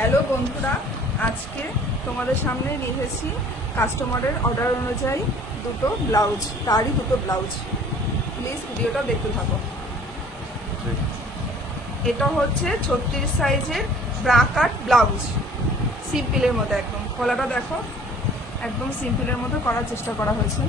Hello বন্ধুরা, আজকে তোমাদের সামনে নিয়ে এসেছি কাস্টমারের অর্ডার অনুযায়ী দুটো ব্লাউজ, তারই দুটো ব্লাউজ। প্লিজ ভিডিওটা দেখতে থাকো। এটা হচ্ছে 36 সাইজের ব্রা কাট ব্লাউজ, সিম্পলের মধ্যে একদম। গলাটা দেখো, একদম সিম্পলের মধ্যে করার চেষ্টা করা হয়েছে।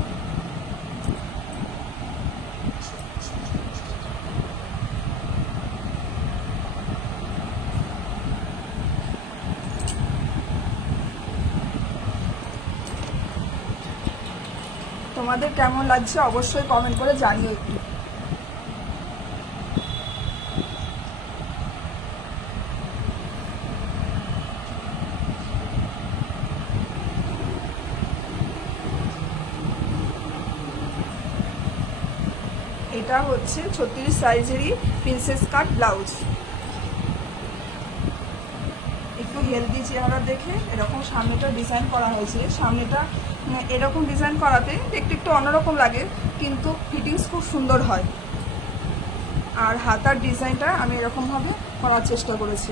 তোমাদের কেমন লাগছে অবশ্যই কমেন্ট করে জানিও একটু। এটা হচ্ছে 36 সাইজেরই প্রিন্সেস কাট ব্লাউজ। একটু হেলদি চেহারা দেখে এরকম সামনেটা ডিজাইন করা হয়েছে। সামনেটা এরকম ডিজাইন করাতে দেখতে একটু অন্যরকম লাগে, কিন্তু ফিটিংস খুব সুন্দর হয়। আর হাতার ডিজাইনটা আমি এরকমভাবে করার চেষ্টা করেছি।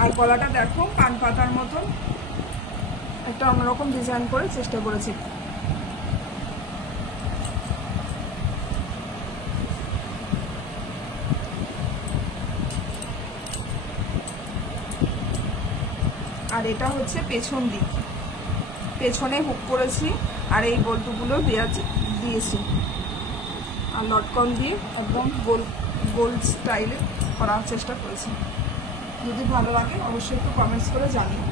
আর গলাটা দেখো, পান পাতার মতন একটা অন্যরকম ডিজাইন করে চেষ্টা করেছি। আর এটা হচ্ছে পেছন দিক, পেছনে হুক করেছি আর এই বল্টুগুলো দিয়েছি আর লটকন দিয়ে একদম গোল স্টাইলে করার চেষ্টা করেছি। যদি ভালো লাগে অবশ্যই একটু কমেন্টস করে জানিও।